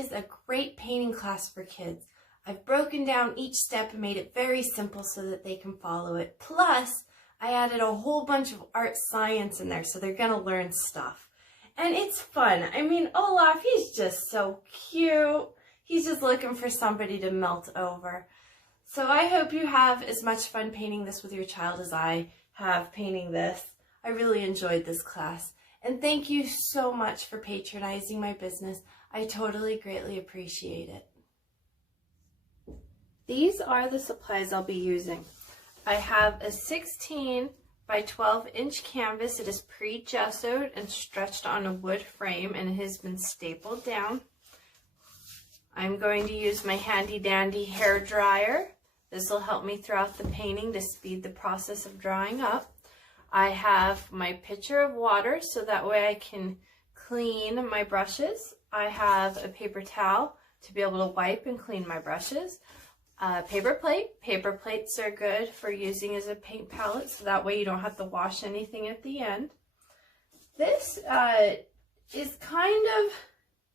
is a great painting class for kids. I've broken down each step and made it very simple so that they can follow it. Plus, I added a whole bunch of art science in there so they're going to learn stuff. And it's fun. I mean, Olaf, he's just so cute. He's just looking for somebody to melt over. So I hope you have as much fun painting this with your child as I have painting this. I really enjoyed this class. And thank you so much for patronizing my business. I totally greatly appreciate it. These are the supplies I'll be using. I have a 16 by 12 inch canvas. It is pre-gessoed and stretched on a wood frame, and it has been stapled down. I'm going to use my handy dandy hair dryer. This will help me throughout the painting to speed the process of drying up. I have my pitcher of water so that way I can clean my brushes. I have a paper towel to be able to wipe and clean my brushes. Paper plate. Paper plates are good for using as a paint palette, so that way you don't have to wash anything at the end. This is kind of,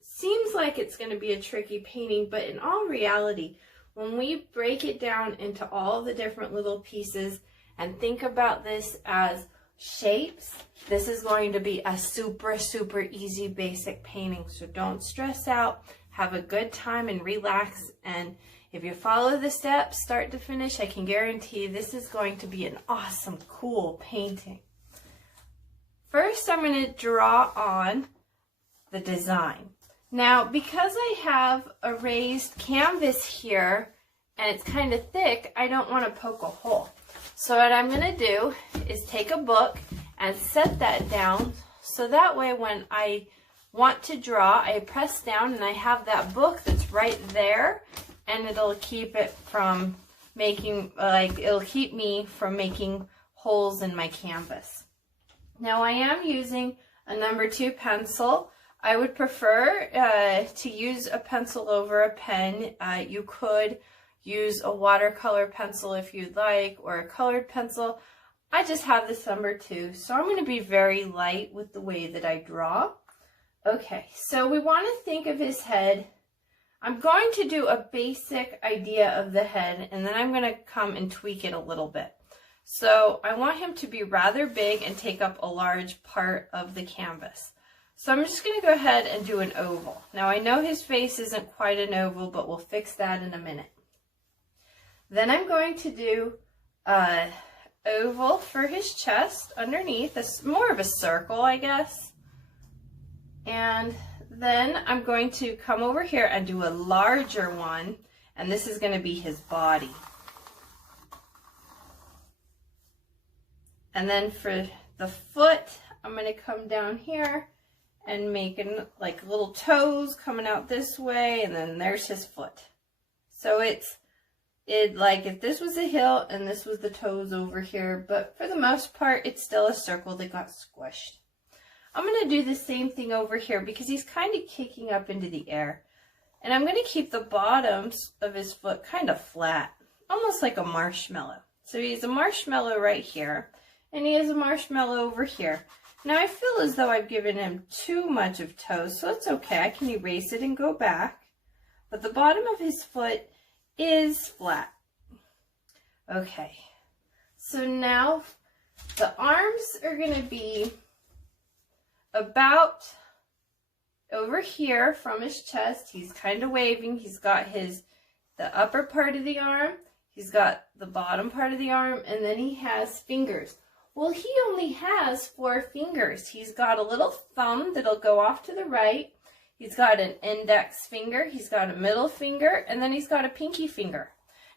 seems like it's going to be a tricky painting, but in all reality, when we break it down into all the different little pieces and think about this as shapes, this is going to be a super, super easy basic painting. So don't stress out, have a good time and relax, and if you follow the steps start to finish, I can guarantee this is going to be an awesome, cool painting. First, I'm going to draw on the design. Now, because I have a raised canvas here and it's kind of thick, I don't want to poke a hole. So what I'm going to do is take a book and set that down so that way when I want to draw, I press down and I have that book that's right there, and it'll keep it from making, it'll keep me from making holes in my canvas. Now I am using a number 2 pencil. I would prefer to use a pencil over a pen. You could use a watercolor pencil if you'd like, or a colored pencil. I just have this number 2, so I'm going to be very light with the way that I draw. Okay, so we want to think of his head. I'm going to do a basic idea of the head, and then I'm going to come and tweak it a little bit. So I want him to be rather big and take up a large part of the canvas. So I'm just going to go ahead and do an oval. Now I know his face isn't quite an oval, but we'll fix that in a minute. Then I'm going to do an oval for his chest underneath. It's more of a circle, I guess. And then I'm going to come over here and do a larger one, and this is going to be his body. And then for the foot, I'm going to come down here and make like little toes coming out this way, and then there's his foot. So it's like if this was a hill and this was the toes over here, but for the most part, it's still a circle that got squished. I'm going to do the same thing over here because he's kind of kicking up into the air. And I'm going to keep the bottoms of his foot kind of flat, almost like a marshmallow. So he has a marshmallow right here, and he has a marshmallow over here. Now I feel as though I've given him too much of toes, so it's okay. I can erase it and go back. But the bottom of his foot is flat. Okay, so now the arms are going to be about over here from his chest. He's kind of waving. He's got the upper part of the arm, he's got the bottom part of the arm, and then he has fingers. Well, he only has 4 fingers. He's got a little thumb that'll go off to the right. He's got an index finger, he's got a middle finger, and then he's got a pinky finger.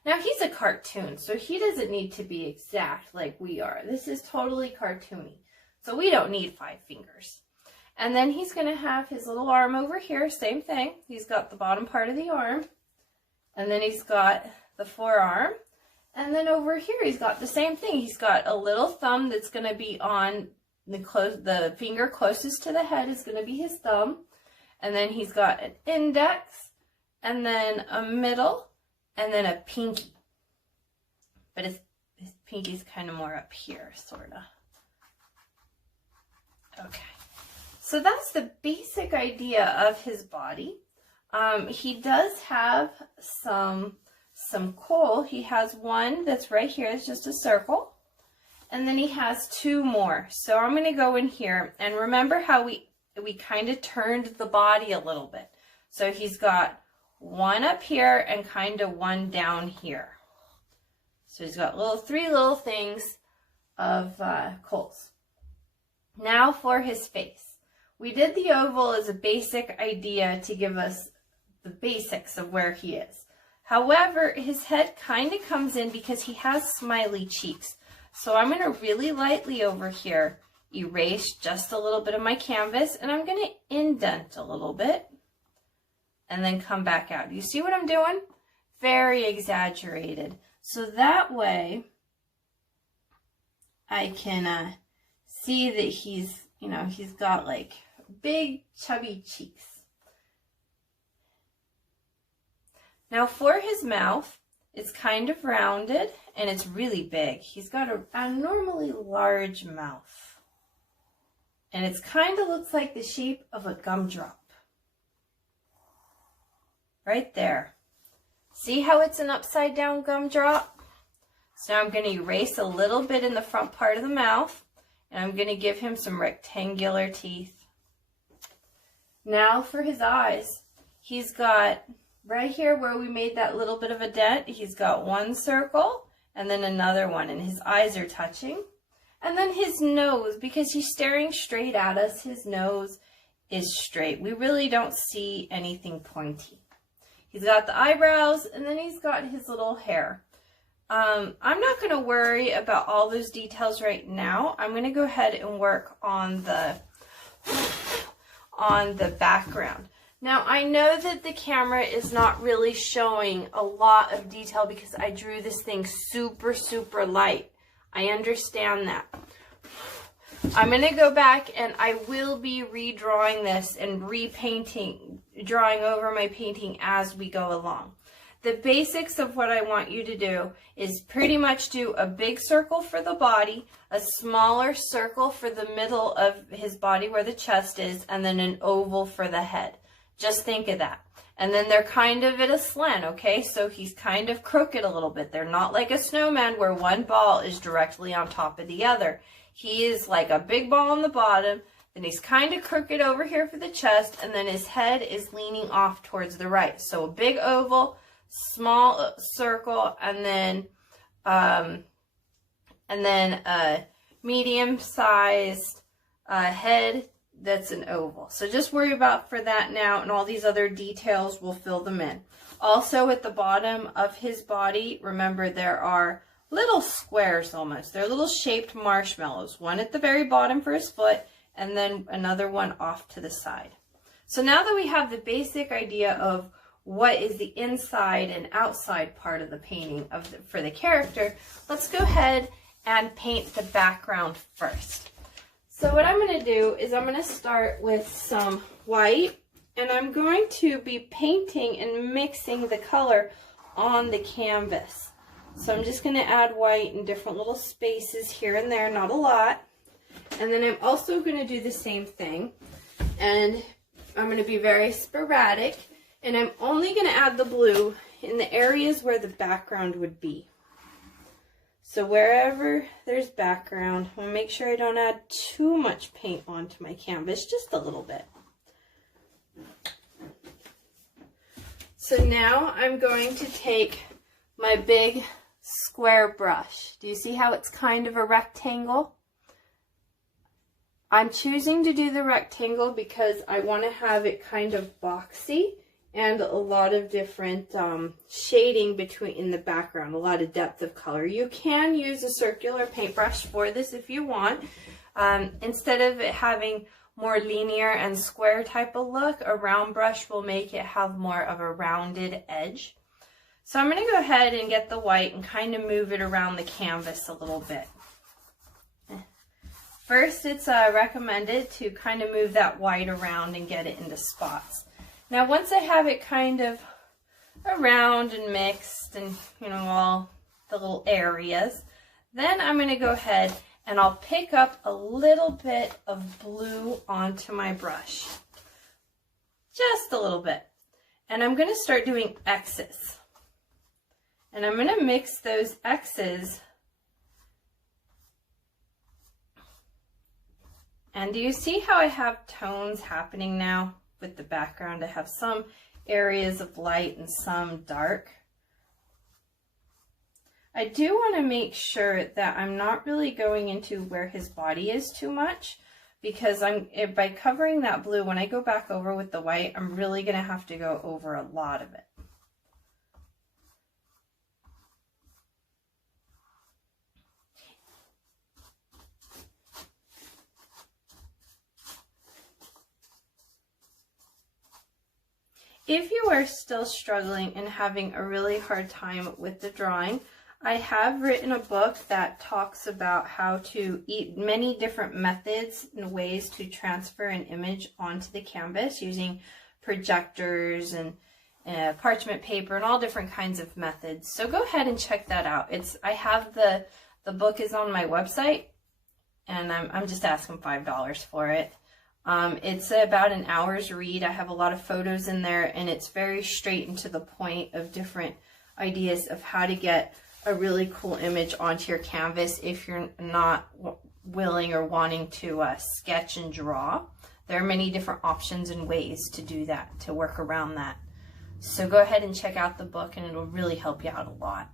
Now he's a cartoon, so he doesn't need to be exact like we are. This is totally cartoony, so we don't need 5 fingers. And then he's going to have his little arm over here, same thing. He's got the bottom part of the arm, and then he's got the forearm, and then over here he's got the same thing. He's got a little thumb that's going to be on the finger closest to the head is going to be his thumb, and then he's got an index, and then a middle, and then a pinky. But his pinky's kind of more up here, sort of. Okay. So that's the basic idea of his body. He does have some coal. He has one that's right here. It's just a circle. And then he has two more. So I'm going to go in here. And remember how we kind of turned the body a little bit. So he's got one up here and kind of one down here. So he's got three little things of coals. Now for his face. We did the oval as a basic idea to give us the basics of where he is. However, his head kind of comes in because he has smiley cheeks. So I'm going to really lightly over here erase just a little bit of my canvas, and I'm going to indent a little bit and then come back out. You see what I'm doing? Very exaggerated. So that way I can see that he's got like big chubby cheeks. Now for his mouth, it's kind of rounded and it's really big. He's got a abnormally large mouth. And it kind of looks like the shape of a gumdrop. Right there. See how it's an upside down gumdrop? So now I'm going to erase a little bit in the front part of the mouth. And I'm going to give him some rectangular teeth. Now for his eyes. He's got right here where we made that little bit of a dent, he's got one circle and then another one, and his eyes are touching. And then his nose, because he's staring straight at us, his nose is straight. We really don't see anything pointy. He's got the eyebrows, and then he's got his little hair. I'm not going to worry about all those details right now. I'm going to go ahead and work on the background. Now, I know that the camera is not really showing a lot of detail because I drew this thing super, super light. I understand that. I'm going to go back and I will be redrawing this and repainting, drawing over my painting as we go along. The basics of what I want you to do is pretty much do a big circle for the body, a smaller circle for the middle of his body where the chest is, and then an oval for the head. Just think of that. And then they're kind of at a slant, okay? So he's kind of crooked a little bit. They're not like a snowman where one ball is directly on top of the other. He is like a big ball on the bottom, then he's kind of crooked over here for the chest, and then his head is leaning off towards the right. So a big oval, small circle, and then a medium-sized head that's an oval. So just worry about for that now, and all these other details, we'll fill them in. Also at the bottom of his body, remember there are little squares almost. They're little shaped marshmallows. One at the very bottom for his foot, and then another one off to the side. So now that we have the basic idea of what is the inside and outside part of the painting for the character, let's go ahead and paint the background first. So what I'm going to do is I'm going to start with some white, and I'm going to be painting and mixing the color on the canvas. So I'm just going to add white in different little spaces here and there, not a lot. And then I'm also going to do the same thing, and I'm going to be very sporadic, and I'm only going to add the blue in the areas where the background would be. So wherever there's background, I'll make sure I don't add too much paint onto my canvas, just a little bit. So now I'm going to take my big square brush. Do you see how it's kind of a rectangle? I'm choosing to do the rectangle because I want to have it kind of boxy and a lot of different shading in the background, a lot of depth of color. You can use a circular paintbrush for this if you want. Instead of it having more linear and square type of look, a round brush will make it have more of a rounded edge. So I'm going to go ahead and get the white and kind of move it around the canvas a little bit. First, it's recommended to kind of move that white around and get it into spots. Now, once I have it kind of around and mixed and, all the little areas, then I'm going to go ahead and I'll pick up a little bit of blue onto my brush. Just a little bit. And I'm going to start doing X's. And I'm going to mix those X's. And do you see how I have tones happening now with the background? I have some areas of light and some dark. I do want to make sure that I'm not really going into where his body is too much, because by covering that blue, when I go back over with the white, I'm really going to have to go over a lot of it. If you are still struggling and having a really hard time with the drawing, I have written a book that talks about how to many different methods and ways to transfer an image onto the canvas using projectors and parchment paper and all different kinds of methods. So go ahead and check that out. I have the book is on my website, and I'm just asking $5 for it. It's about an hour's read. I have a lot of photos in there, and it's very straight and to the point of different ideas of how to get a really cool image onto your canvas if you're not willing or wanting to sketch and draw. There are many different options and ways to do that, to work around that. So go ahead and check out the book, and it'll really help you out a lot.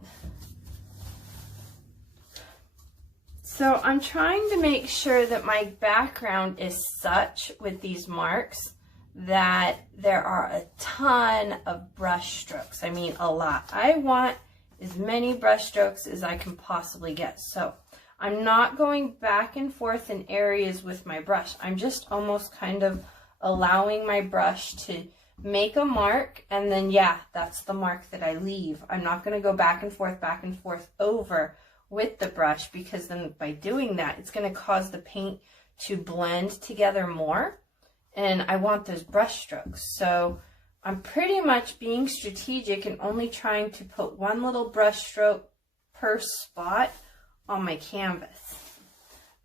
So I'm trying to make sure that my background is such with these marks that there are a ton of brush strokes. I mean, a lot. I want as many brush strokes as I can possibly get. So I'm not going back and forth in areas with my brush. I'm just almost kind of allowing my brush to make a mark, and then yeah, that's the mark that I leave. I'm not going to go back and forth over with the brush, because then by doing that, it's going to cause the paint to blend together more, and I want those brush strokes. So I'm pretty much being strategic and only trying to put one little brush stroke per spot on my canvas.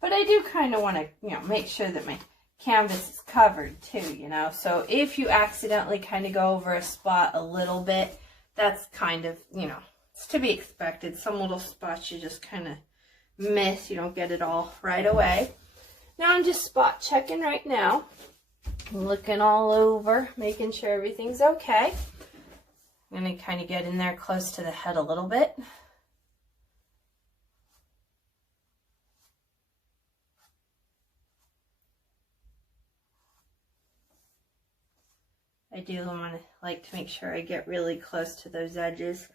But I do kind of want to, make sure that my canvas is covered too, So if you accidentally kind of go over a spot a little bit, that's kind of, it's to be expected. Some little spots you just kind of miss. You don't get it all right away. Now I'm just spot checking right now. Looking all over, making sure everything's okay. I'm going to kind of get in there close to the head a little bit. I do like to make sure I get really close to those edges.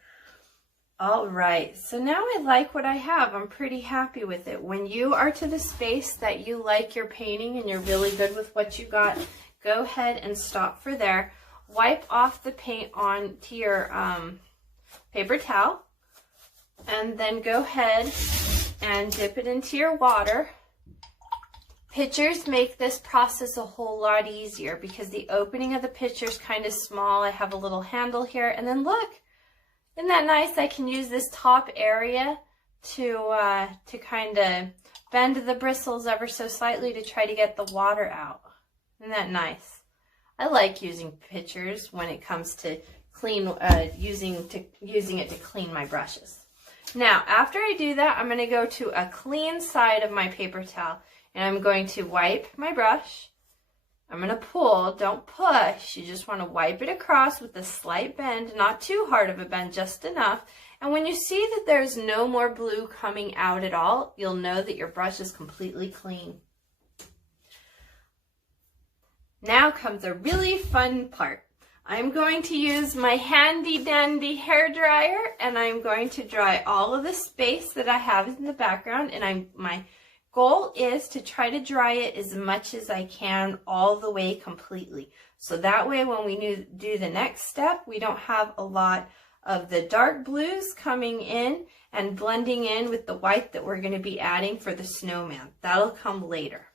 All right, so now I like what I have. I'm pretty happy with it. When you are to the space that you like your painting and you're really good with what you got, go ahead and stop for there. Wipe off the paint onto your paper towel, and then go ahead and dip it into your water. Pictures make this process a whole lot easier because the opening of the picture is kind of small. I have a little handle here, and then look, isn't that nice? I can use this top area to kind of bend the bristles ever so slightly to try to get the water out. Isn't that nice? I like using pictures when it comes to using it to clean my brushes. Now, after I do that, I'm going to go to a clean side of my paper towel, and I'm going to wipe my brush. I'm going to pull, don't push. You just want to wipe it across with a slight bend, not too hard of a bend, just enough. And when you see that there's no more blue coming out at all, you'll know that your brush is completely clean. Now comes a really fun part. I'm going to use my handy dandy hair dryer, and I'm going to dry all of the space that I have in the background, and my goal is to try to dry it as much as I can all the way completely. So that way when we do the next step, we don't have a lot of the dark blues coming in and blending in with the white that we're going to be adding for the snowman. That'll come later.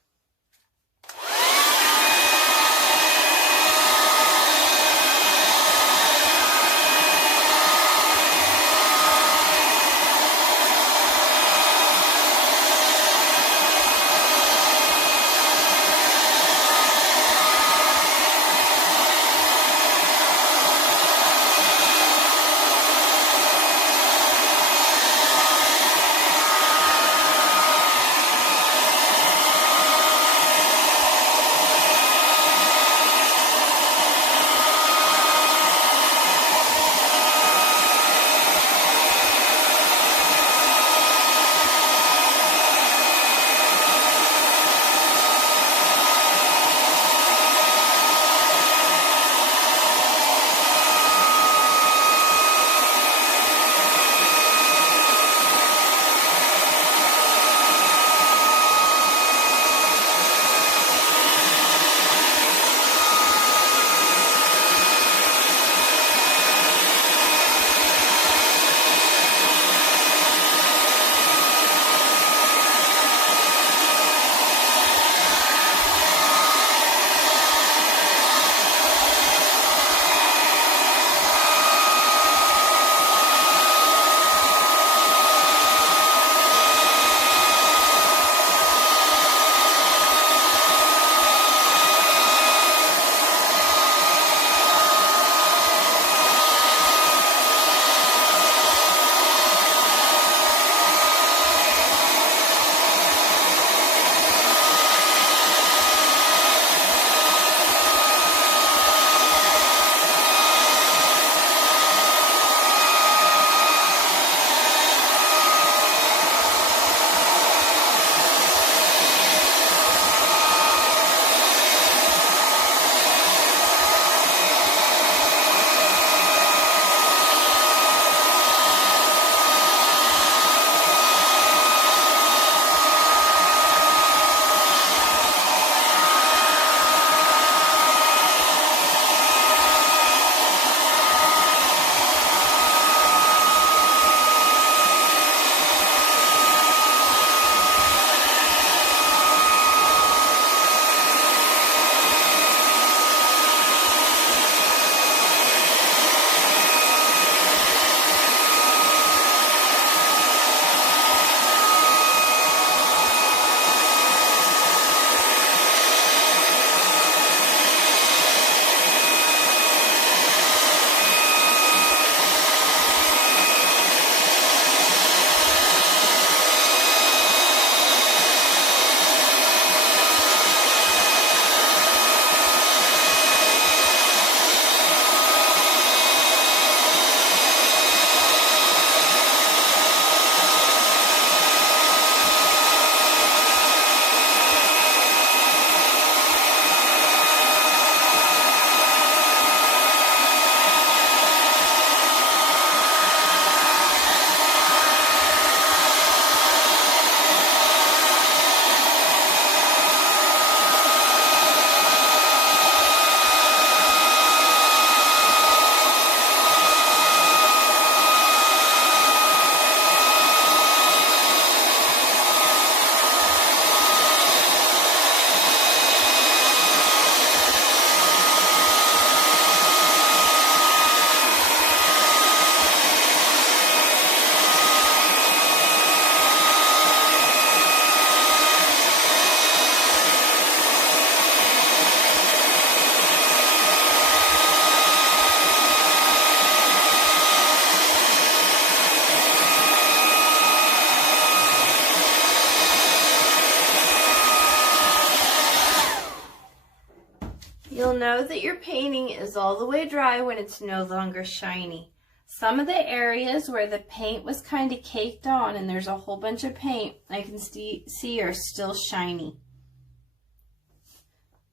that your painting is all the way dry when it's no longer shiny. Some of the areas where the paint was kind of caked on and there's a whole bunch of paint I can see are still shiny.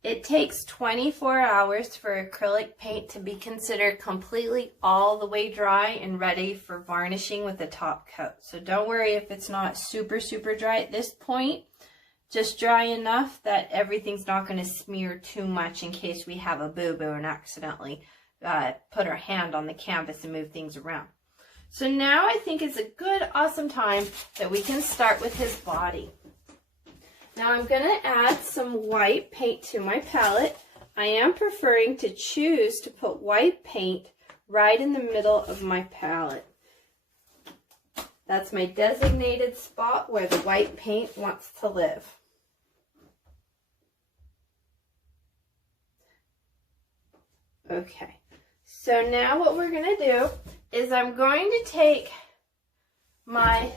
It takes 24 hours for acrylic paint to be considered completely all the way dry and ready for varnishing with a top coat. So don't worry if it's not super dry at this point. Just dry enough that everything's not going to smear too much in case we have a boo-boo and accidentally put our hand on the canvas and move things around. So now I think it's a good, awesome time that we can start with his body. Now I'm going to add some white paint to my palette. I am preferring to choose to put white paint right in the middle of my palette. That's my designated spot where the white paint wants to live. Okay, so now what we're going to do is I'm going to take my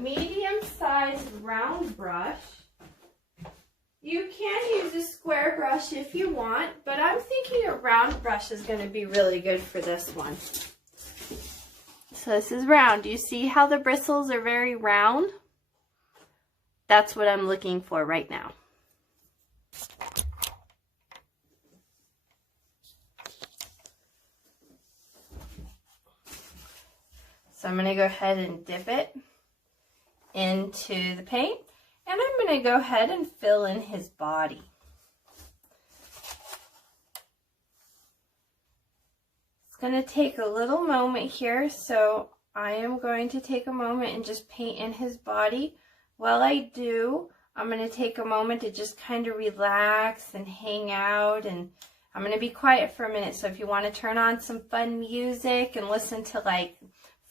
medium-sized round brush. You can use a square brush if you want, but I'm thinking a round brush is going to be really good for this one. So this is round. Do you see how the bristles are very round? That's what I'm looking for right now. So I'm going to go ahead and dip it into the paint. And I'm going to go ahead and fill in his body. It's going to take a little moment here, so I am going to take a moment and just paint in his body. While I do, I'm going to take a moment to just kind of relax and hang out, and I'm going to be quiet for a minute. So if you want to turn on some fun music and listen to like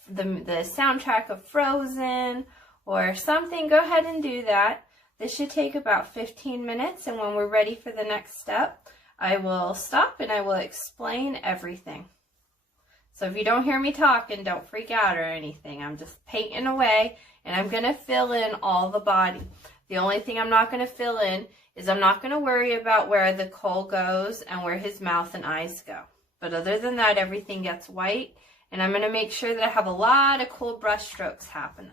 the soundtrack of Frozen or something, go ahead and do that. This should take about 15 minutes, and when we're ready for the next step, I will stop and I will explain everything. So if you don't hear me talking, don't freak out or anything. I'm just painting away, and I'm going to fill in all the body. The only thing I'm not going to fill in is I'm not going to worry about where the kohl goes and where his mouth and eyes go. But other than that, everything gets white, and I'm going to make sure that I have a lot of cool brush strokes happening.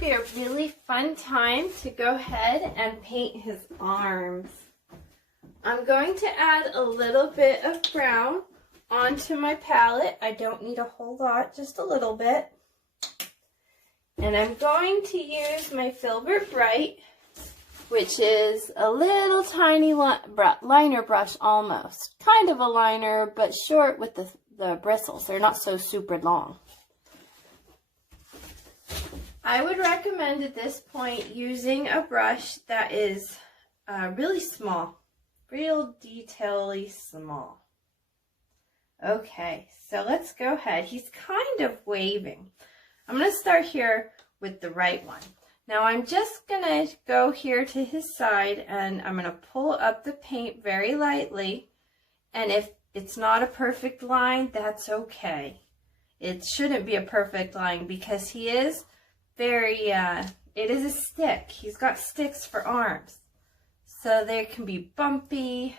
be a really fun time to go ahead and paint his arms. I'm going to add a little bit of brown onto my palette. I don't need a whole lot, just a little bit. And I'm going to use my Filbert Bright, which is a little tiny liner brush almost. Kind of a liner, but short with the bristles. They're not so super long. I would recommend at this point using a brush that is really small, real detail-y small. Okay, so let's go ahead. He's kind of waving. I'm going to start here with the right one. Now I'm just going to go here to his side and I'm going to pull up the paint very lightly. And if it's not a perfect line, that's okay. It shouldn't be a perfect line because he is very, it is a stick. He's got sticks for arms. So they can be bumpy.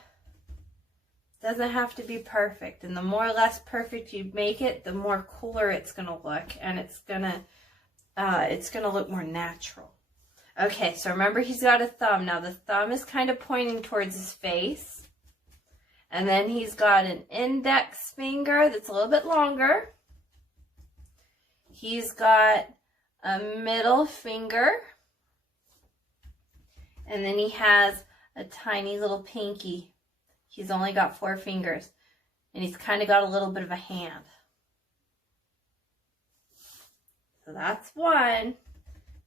Doesn't have to be perfect. And the more or less perfect you make it, the more cooler it's going to look. And it's going to look more natural. Okay, so remember he's got a thumb. Now the thumb is kind of pointing towards his face. And then he's got an index finger that's a little bit longer. He's got a middle finger, and then he has a tiny little pinky. He's only got 4 fingers, and he's kind of got a little bit of a hand. So that's one.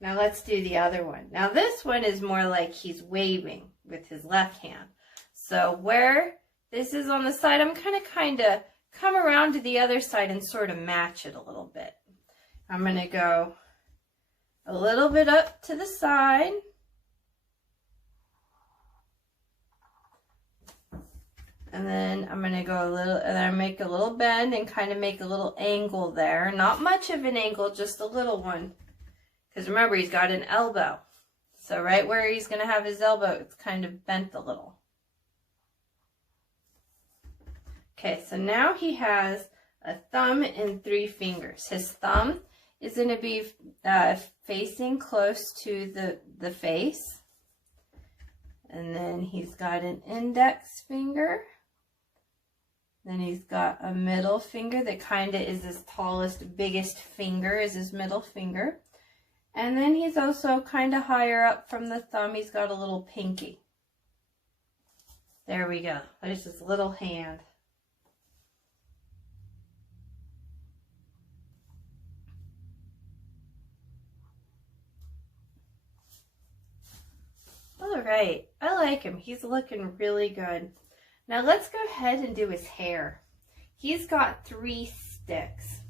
Now let's do the other one. Now this one is more like he's waving with his left hand. So where this is on the side, I'm kind of come around to the other side and sort of match it a little bit. I'm going to go a little bit up to the side. And then I'm going to go a little, and then I make a little bend and kind of make a little angle there. Not much of an angle, just a little one. Because remember, he's got an elbow. So right where he's going to have his elbow, it's kind of bent a little. Okay, so now he has a thumb and 3 fingers. His thumb is going to be facing close to the face. And then he's got an index finger. Then he's got a middle finger that kind of is his tallest, biggest finger is his middle finger. And then he's also kind of higher up from the thumb. He's got a little pinky. There we go. There's his little hand. All right, I like him. He's looking really good. Now let's go ahead and do his hair. He's got 3 sticks.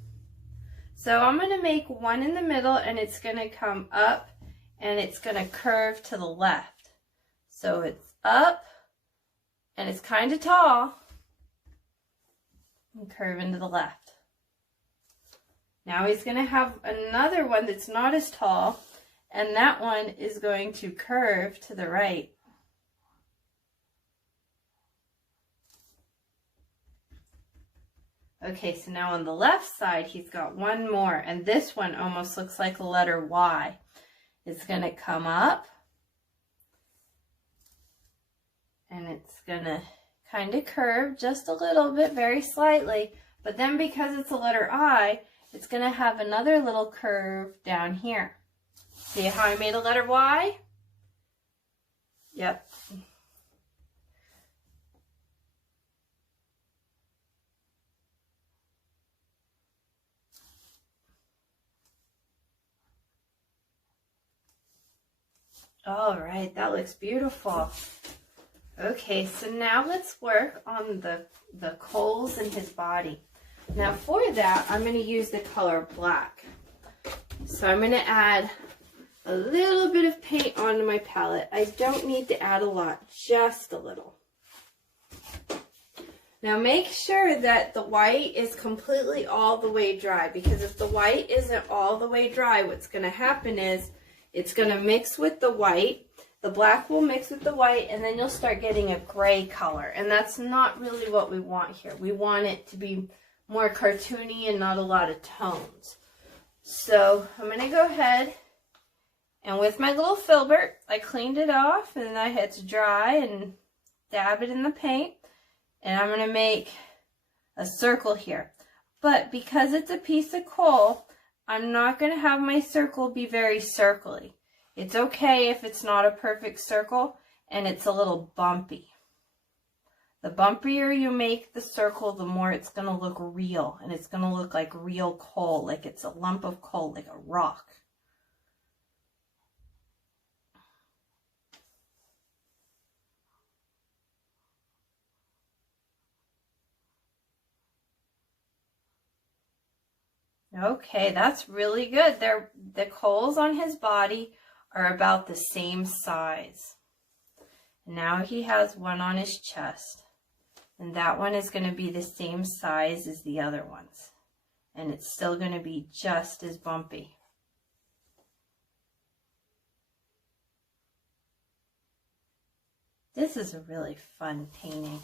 So I'm going to make one in the middle and it's going to come up and it's going to curve to the left. So it's up and it's kind of tall and curve into the left. Now he's going to have another one that's not as tall, and that one is going to curve to the right. Okay, so now on the left side, he's got one more, and this one almost looks like a letter Y. It's going to come up, and it's going to kind of curve just a little bit, very slightly, but then because it's a letter I, it's going to have another little curve down here. See how I made a letter Y? Yep. All right, that looks beautiful. Okay, so now let's work on the coals in his body. Now for that, I'm going to use the color black. So I'm going to add a little bit of paint onto my palette. I don't need to add a lot, just a little. Now make sure that the white is completely all the way dry, because if the white isn't all the way dry, what's going to happen is it's going to mix with the white. The black will mix with the white, and then you'll start getting a gray color. And that's not really what we want here. We want it to be more cartoony and not a lot of tones. So I'm going to go ahead And with my little filbert, I cleaned it off and then I had to dry and dab it in the paint. And I'm going to make a circle here. But because it's a piece of coal, I'm not going to have my circle be very circly. It's okay if it's not a perfect circle and it's a little bumpy. The bumpier you make the circle, the more it's going to look real. And it's going to look like real coal, like it's a lump of coal, like a rock. Okay, that's really good. The coals on his body are about the same size. Now he has one on his chest. And that one is going to be the same size as the other ones. And it's still going to be just as bumpy. This is a really fun painting.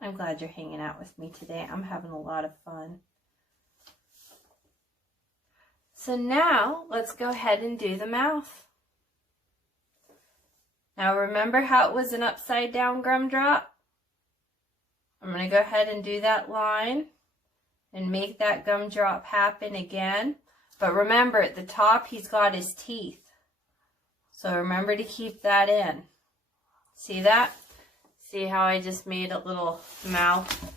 I'm glad you're hanging out with me today. I'm having a lot of fun. So now let's go ahead and do the mouth. Now remember how it was an upside down gumdrop? I'm going to go ahead and do that line and make that gumdrop happen again. But remember, at the top he's got his teeth. So remember to keep that in. See that? See how I just made a little mouth?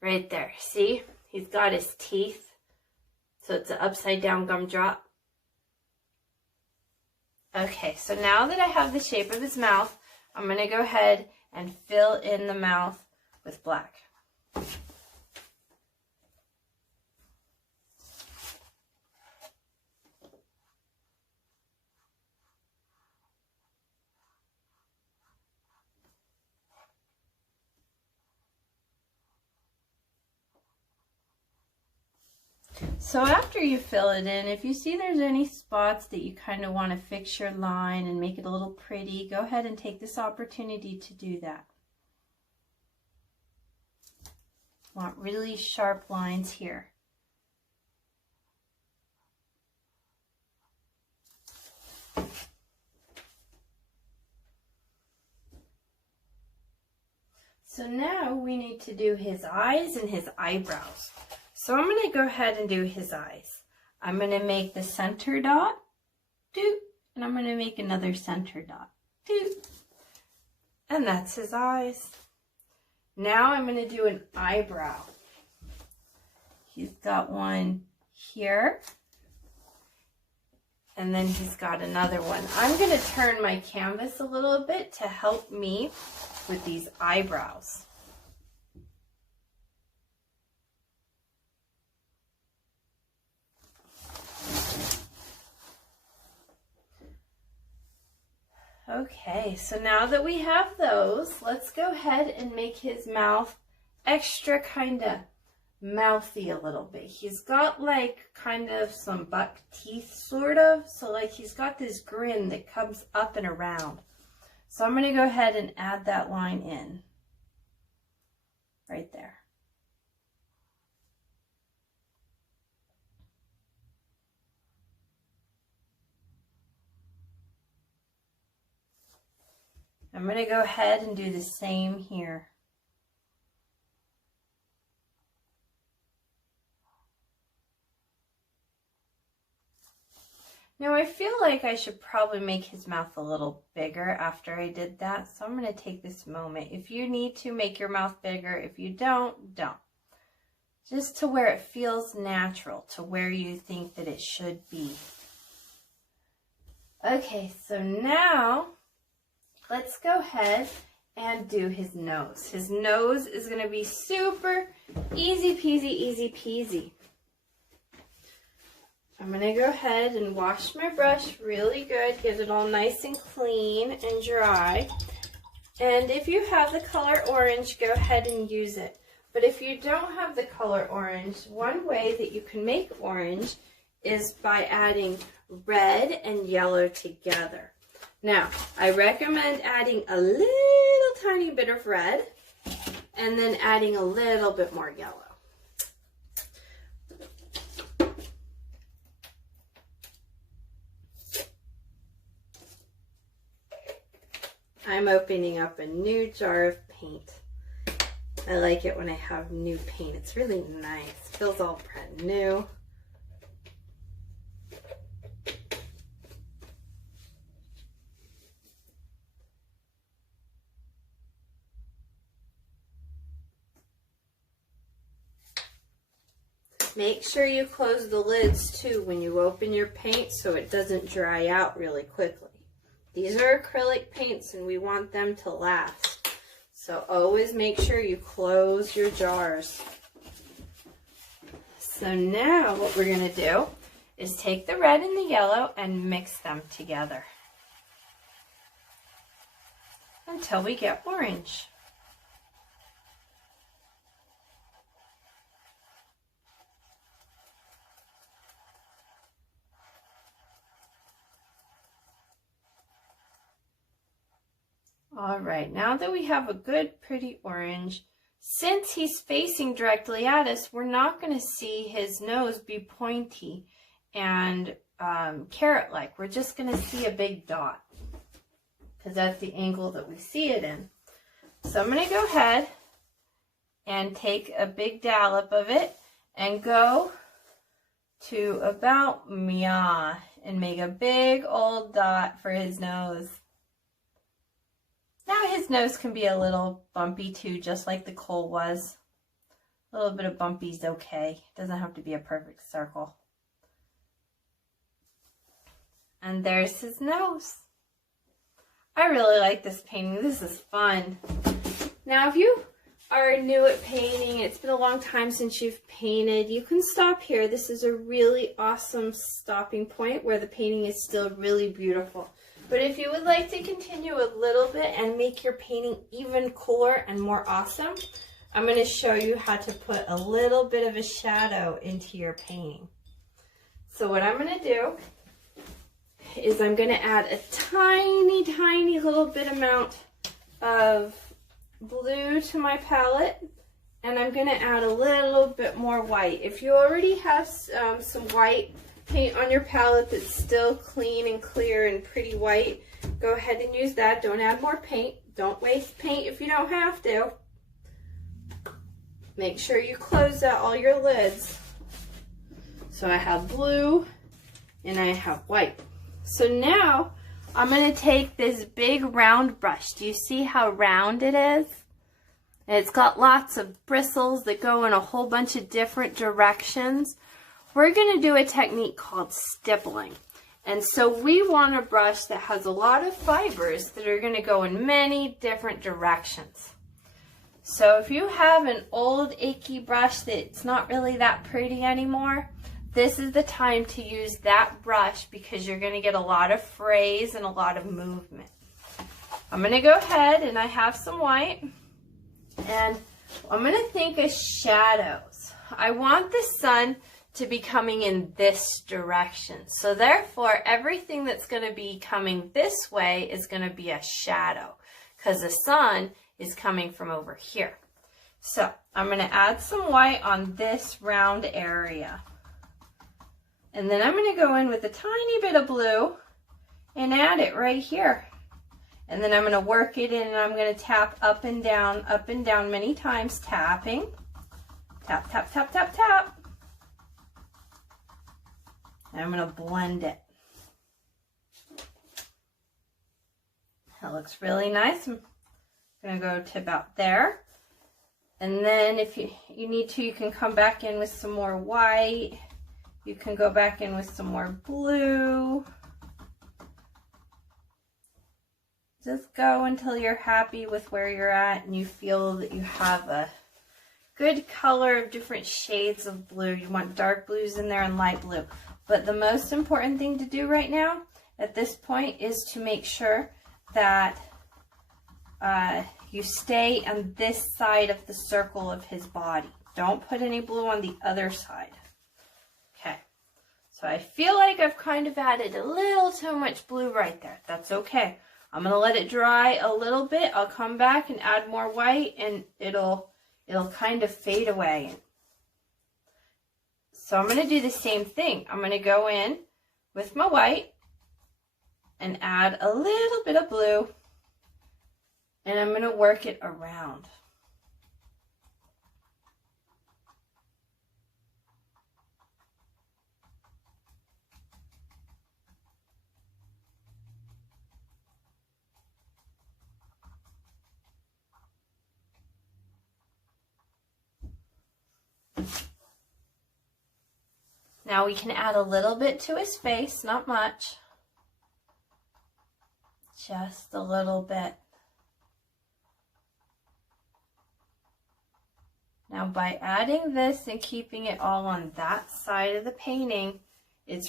Right there, see? He's got his teeth, so it's an upside down gumdrop. Okay, so now that I have the shape of his mouth, I'm going to go ahead and fill in the mouth with black. So after you fill it in, if you see there's any spots that you kind of want to fix your line and make it a little pretty, go ahead and take this opportunity to do that. Want really sharp lines here. So now we need to do his eyes and his eyebrows. So I'm going to go ahead and do his eyes. I'm going to make the center dot, doot, and I'm going to make another center dot, doot. And that's his eyes. Now I'm going to do an eyebrow. He's got one here, and then he's got another one. I'm going to turn my canvas a little bit to help me with these eyebrows. Okay, so now that we have those, let's go ahead and make his mouth extra kind of mouthy a little bit. He's got like kind of some buck teeth sort of, so like he's got this grin that comes up and around. So I'm going to go ahead and add that line in right there. I'm going to go ahead and do the same here. Now I feel like I should probably make his mouth a little bigger after I did that, so I'm going to take this moment. If you need to, make your mouth bigger. If you don't, don't. Just to where it feels natural, to where you think that it should be. Okay, so now let's go ahead and do his nose. His nose is going to be super easy peasy, easy peasy. I'm going to go ahead and wash my brush really good, get it all nice and clean and dry. And if you have the color orange, go ahead and use it. But if you don't have the color orange, one way that you can make orange is by adding red and yellow together. Now, I recommend adding a little tiny bit of red and then adding a little bit more yellow. I'm opening up a new jar of paint. I like it when I have new paint. It's really nice. It feels all brand new. Make sure you close the lids too when you open your paint so it doesn't dry out really quickly. These are acrylic paints and we want them to last. So always make sure you close your jars. So now what we're going to do is take the red and the yellow and mix them together until we get orange. All right, now that we have a good, pretty orange, since he's facing directly at us, we're not going to see his nose be pointy and carrot-like. We're just going to see a big dot because that's the angle that we see it in. So I'm going to go ahead and take a big dollop of it and go to about meow and make a big old dot for his nose. Now his nose can be a little bumpy too, just like the coal was. A little bit of bumpy is okay. It doesn't have to be a perfect circle. And there's his nose. I really like this painting. This is fun. Now if you are new at painting, it's been a long time since you've painted, you can stop here. This is a really awesome stopping point where the painting is still really beautiful. But if you would like to continue a little bit and make your painting even cooler and more awesome, I'm going to show you how to put a little bit of a shadow into your painting. So what I'm going to do is I'm going to add a tiny, tiny little bit amount of blue to my palette, and I'm going to add a little bit more white. If you already have some white paint on your palette that's still clean and clear and pretty white, go ahead and use that. Don't add more paint. Don't waste paint if you don't have to. Make sure you close out all your lids. So I have blue and I have white. So now I'm going to take this big round brush. Do you see how round it is? And it's got lots of bristles that go in a whole bunch of different directions. We're going to do a technique called stippling. And so we want a brush that has a lot of fibers that are going to go in many different directions. So if you have an old achy brush that's not really that pretty anymore, this is the time to use that brush because you're going to get a lot of frays and a lot of movement. I'm going to go ahead and I have some white and I'm going to think of shadows. I want the sun to be coming in this direction. So therefore, everything that's going to be coming this way is going to be a shadow because the sun is coming from over here. So I'm going to add some white on this round area. And then I'm going to go in with a tiny bit of blue and add it right here. And then I'm going to work it in and I'm going to tap up and down many times, tapping. Tap, tap, tap, tap, tap. And I'm going to blend it. That looks really nice. I'm going to go to about there. And then if you need to, you can come back in with some more white. You can go back in with some more blue. Just go until you're happy with where you're at and you feel that you have a good color of different shades of blue. You want dark blues in there and light blue. But the most important thing to do right now at this point is to make sure that you stay on this side of the circle of his body. Don't put any blue on the other side. Okay, so I feel like I've kind of added a little too much blue right there. That's okay. I'm going to let it dry a little bit. I'll come back and add more white and it'll kind of fade away. So I'm going to do the same thing. I'm going to go in with my white and add a little bit of blue And I'm going to work it around. Now we can add a little bit to his face, not much. Just a little bit. Now by adding this and keeping it all on that side of the painting,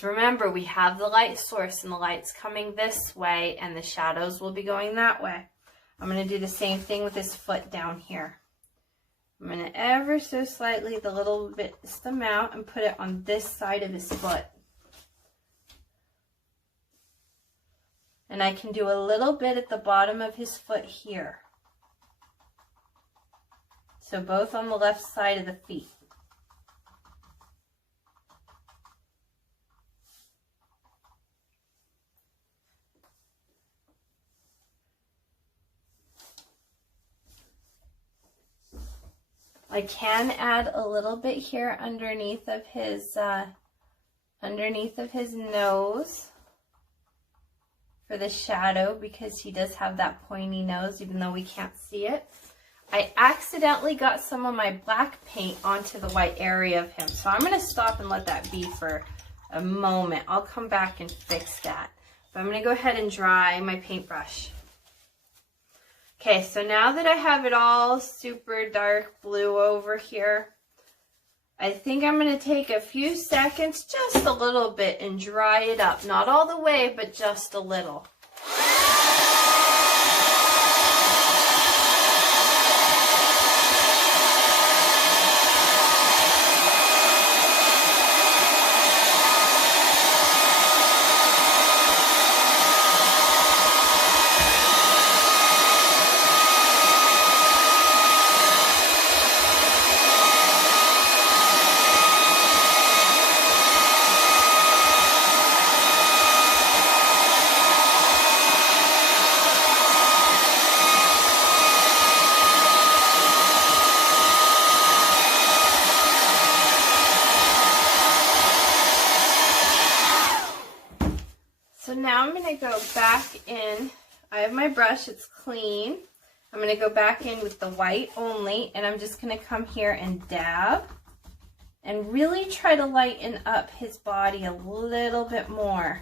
remember we have the light source and the light's coming this way and the shadows will be going that way. I'm going to do the same thing with his foot down here. I'm going to ever so slightly, the little bit, just amount, and put it on this side of his foot. And I can do a little bit at the bottom of his foot here. So both on the left side of the feet. I can add a little bit here underneath of his nose for the shadow, because he does have that pointy nose even though we can't see it. I accidentally got some of my black paint onto the white area of him, so I'm going to stop and let that be for a moment. I'll come back and fix that. But I'm going to go ahead and dry my paintbrush. Okay, so now that I have it all super dark blue over here, I think I'm going to take a few seconds, just a little bit, and dry it up. Not all the way, but just a little. So now I'm going to go back in. I have my brush, it's clean. I'm going to go back in with the white only, and I'm just going to come here and dab and really try to lighten up his body a little bit more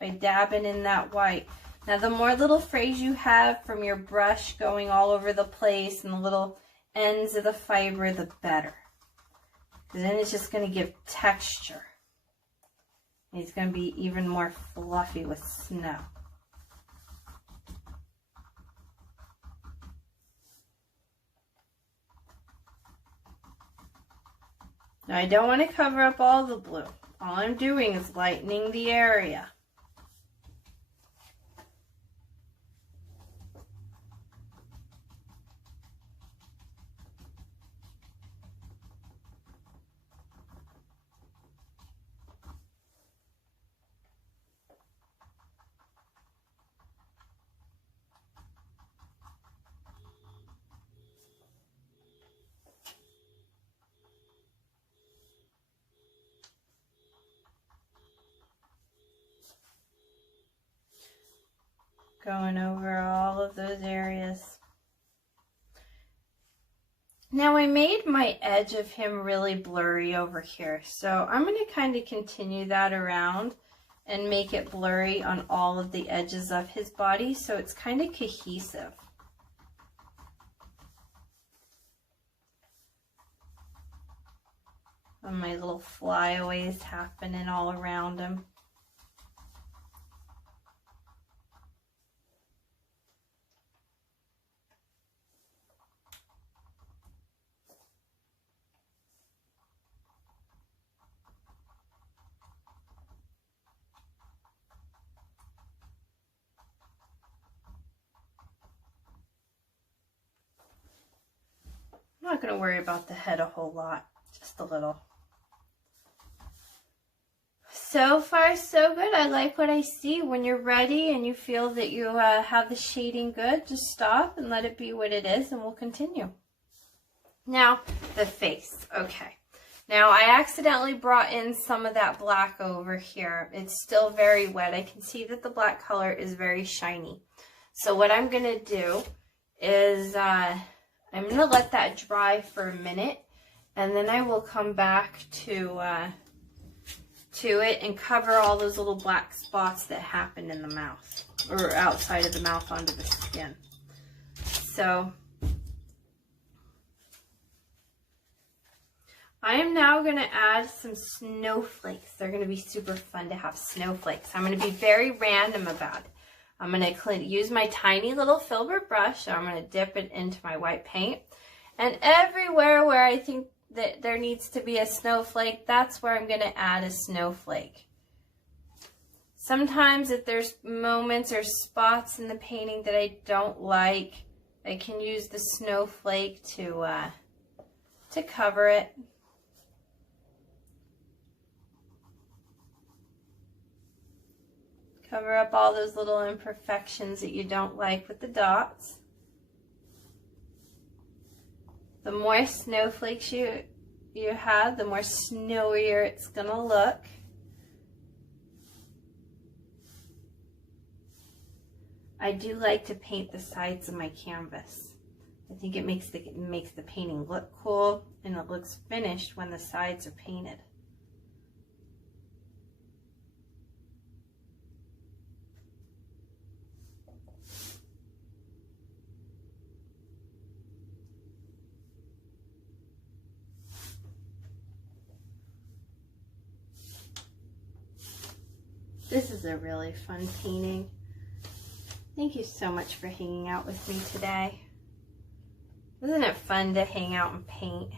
by dabbing in that white. Now the more little frays you have from your brush going all over the place and the little ends of the fiber, the better. Because then it's just going to give texture. He's going to be even more fluffy with snow. Now I don't want to cover up all the blue. All I'm doing is lightening the area. Going over all of those areas. Now I made my edge of him really blurry over here, so I'm going to kind of continue that around and make it blurry on all of the edges of his body so it's kind of cohesive. And my little flyaways happening all around him. I'm not going to worry about the head a whole lot, just a little. So far, so good. I like what I see. When you're ready and you feel that you have the shading good, just stop and let it be what it is, and we'll continue. Now, the face. Okay. Now, I accidentally brought in some of that black over here. It's still very wet. I can see that the black color is very shiny. So what I'm going to do is I'm going to let that dry for a minute, and then I will come back to it and cover all those little black spots that happen in the mouth, or outside of the mouth onto the skin. So I am now going to add some snowflakes. They're going to be super fun to have snowflakes. I'm going to be very random about it. I'm going to use my tiny little filbert brush. So I'm going to dip it into my white paint. And everywhere where I think that there needs to be a snowflake, that's where I'm going to add a snowflake. Sometimes if there's moments or spots in the painting that I don't like, I can use the snowflake to cover it. Cover up all those little imperfections that you don't like with the dots. The more snowflakes you have, the more snowier it's going to look. I do like to paint the sides of my canvas. I think it makes the painting look cool, and it looks finished when the sides are painted. This is a really fun painting. Thank you so much for hanging out with me today. Isn't it fun to hang out and paint?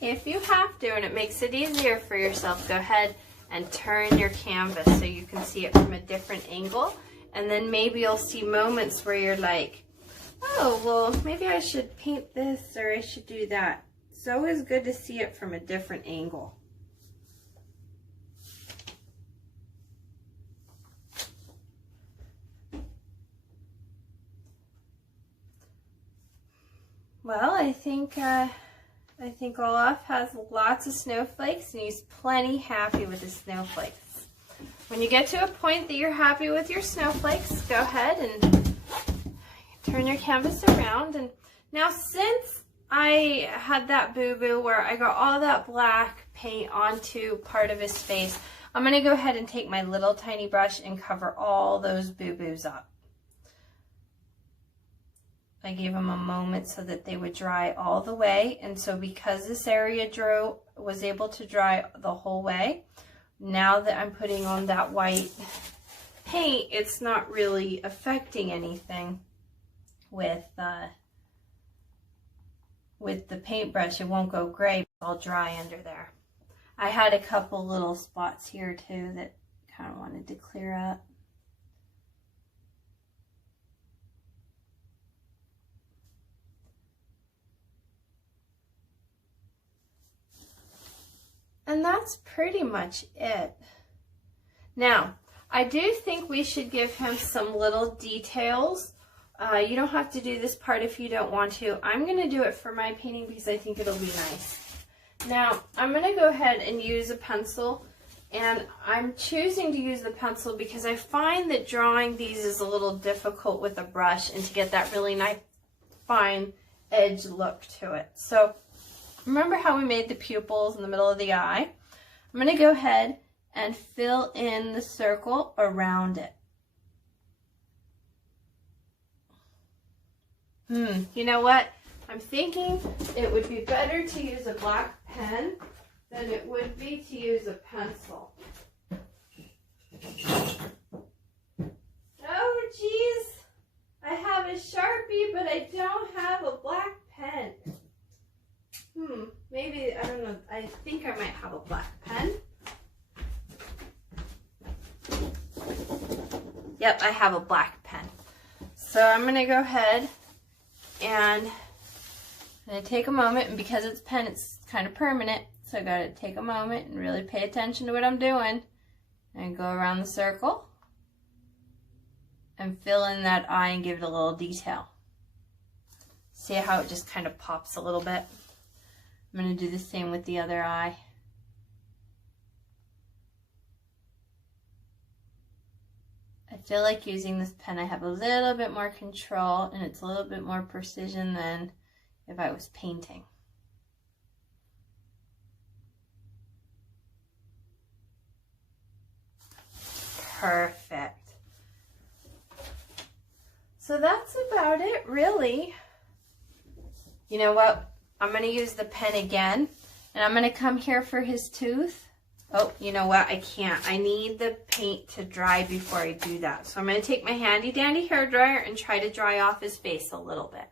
If you have to, and it makes it easier for yourself, go ahead and turn your canvas so you can see it from a different angle. And then maybe you'll see moments where you're like, oh, well, maybe I should paint this or I should do that. It's always good to see it from a different angle. Well, I think Olaf has lots of snowflakes, and he's plenty happy with his snowflakes. When you get to a point that you're happy with your snowflakes, go ahead and turn your canvas around. And now, since I had that boo-boo where I got all that black paint onto part of his face, I'm going to go ahead and take my little tiny brush and cover all those boo-boos up. I gave them a moment so that they would dry all the way, and so because this area was able to dry the whole way, now that I'm putting on that white paint, it's not really affecting anything with the paintbrush. It won't go gray, it's all dry under there. I had a couple little spots here too that kind of wanted to clear up. And that's pretty much it. Now, I do think we should give him some little details. You don't have to do this part if you don't want to. I'm going to do it for my painting because I think it'll be nice. Now, I'm going to go ahead and use a pencil. And I'm choosing to use the pencil because I find that drawing these is a little difficult with a brush and to get that really nice, fine edge look to it. So, remember how we made the pupils in the middle of the eye? I'm going to go ahead and fill in the circle around it. You know what? I'm thinking it would be better to use a black pen than it would be to use a pencil. Oh, geez. I have a Sharpie, but I don't have a black pen. Maybe, I don't know. I think I might have a black pen. Yep, I have a black pen. So I'm going to go ahead and I'm going to take a moment, and because it's pen, it's kind of permanent, so I got to take a moment and really pay attention to what I'm doing and go around the circle and fill in that eye and give it a little detail. See how it just kind of pops a little bit? I'm going to do the same with the other eye. I feel like using this pen I have a little bit more control and it's a little bit more precision than if I was painting. Perfect. So that's about it, really. You know what? I'm going to use the pen again, and I'm going to come here for his tooth. Oh, you know what? I can't. I need the paint to dry before I do that. So I'm going to take my handy dandy hairdryer and try to dry off his face a little bit.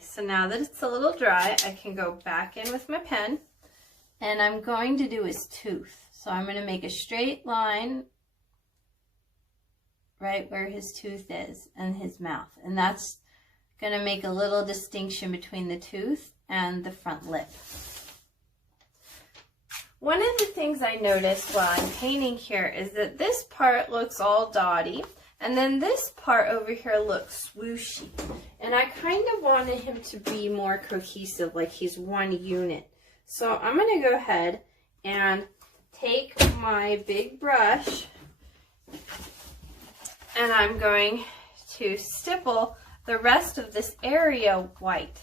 So now that it's a little dry, I can go back in with my pen, and I'm going to do his tooth. So I'm going to make a straight line right where his tooth is and his mouth. And that's going to make a little distinction between the tooth and the front lip. One of the things I noticed while I'm painting here is that this part looks all dotty. And then this part over here looks swooshy. And I kind of wanted him to be more cohesive, like he's one unit. So I'm going to go ahead and take my big brush and I'm going to stipple the rest of this area white.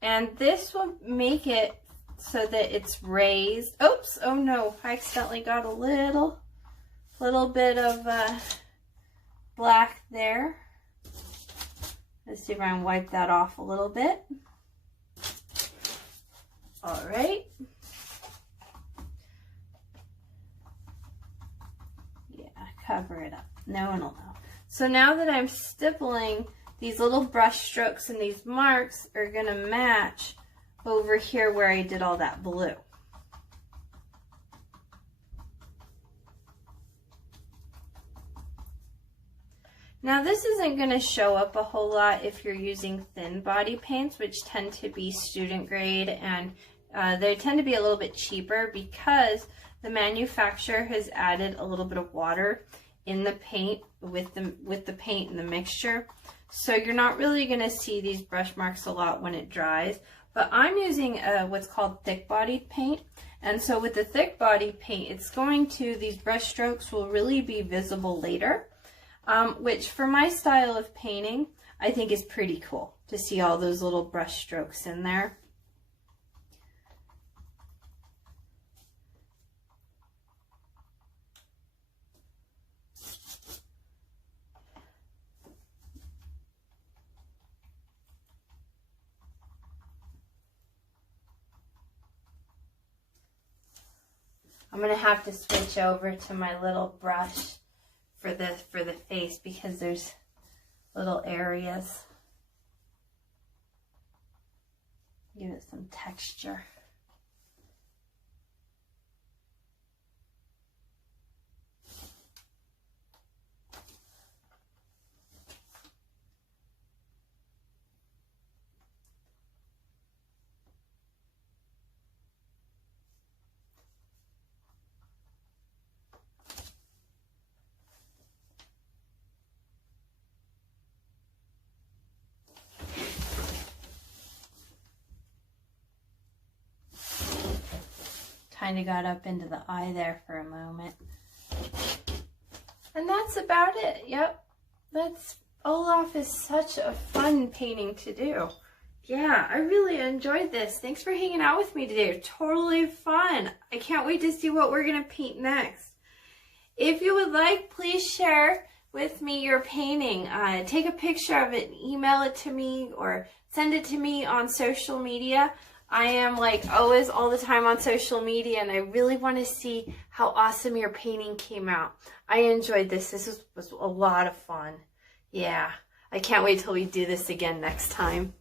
And this will make it so that it's raised. Oops, oh no, I accidentally got a little bit of black there. Let's see if I can wipe that off a little bit. All right. Yeah, cover it up. No one will know. So now that I'm stippling, these little brush strokes and these marks are gonna match over here where I did all that blue. Now this isn't going to show up a whole lot if you're using thin body paints, which tend to be student grade, and they tend to be a little bit cheaper because the manufacturer has added a little bit of water in the paint with the paint and the mixture. So you're not really going to see these brush marks a lot when it dries. But I'm using what's called thick bodied paint. And so with the thick bodied paint, it's going to, these brush strokes will really be visible later. Which for my style of painting, I think is pretty cool to see all those little brush strokes in there. I'm going to have to switch over to my little brush for the face because there's little areas. Give it some texture. kind of got up into the eye there for a moment. And that's about it. Yep. Olaf is such a fun painting to do. Yeah, I really enjoyed this. Thanks for hanging out with me today. Totally fun. I can't wait to see what we're going to paint next. If you would like, please share with me your painting. Take a picture of it and email it to me or send it to me on social media. I am like always all the time on social media, and I really want to see how awesome your painting came out. I enjoyed this. This was a lot of fun. Yeah, I can't wait till we do this again next time.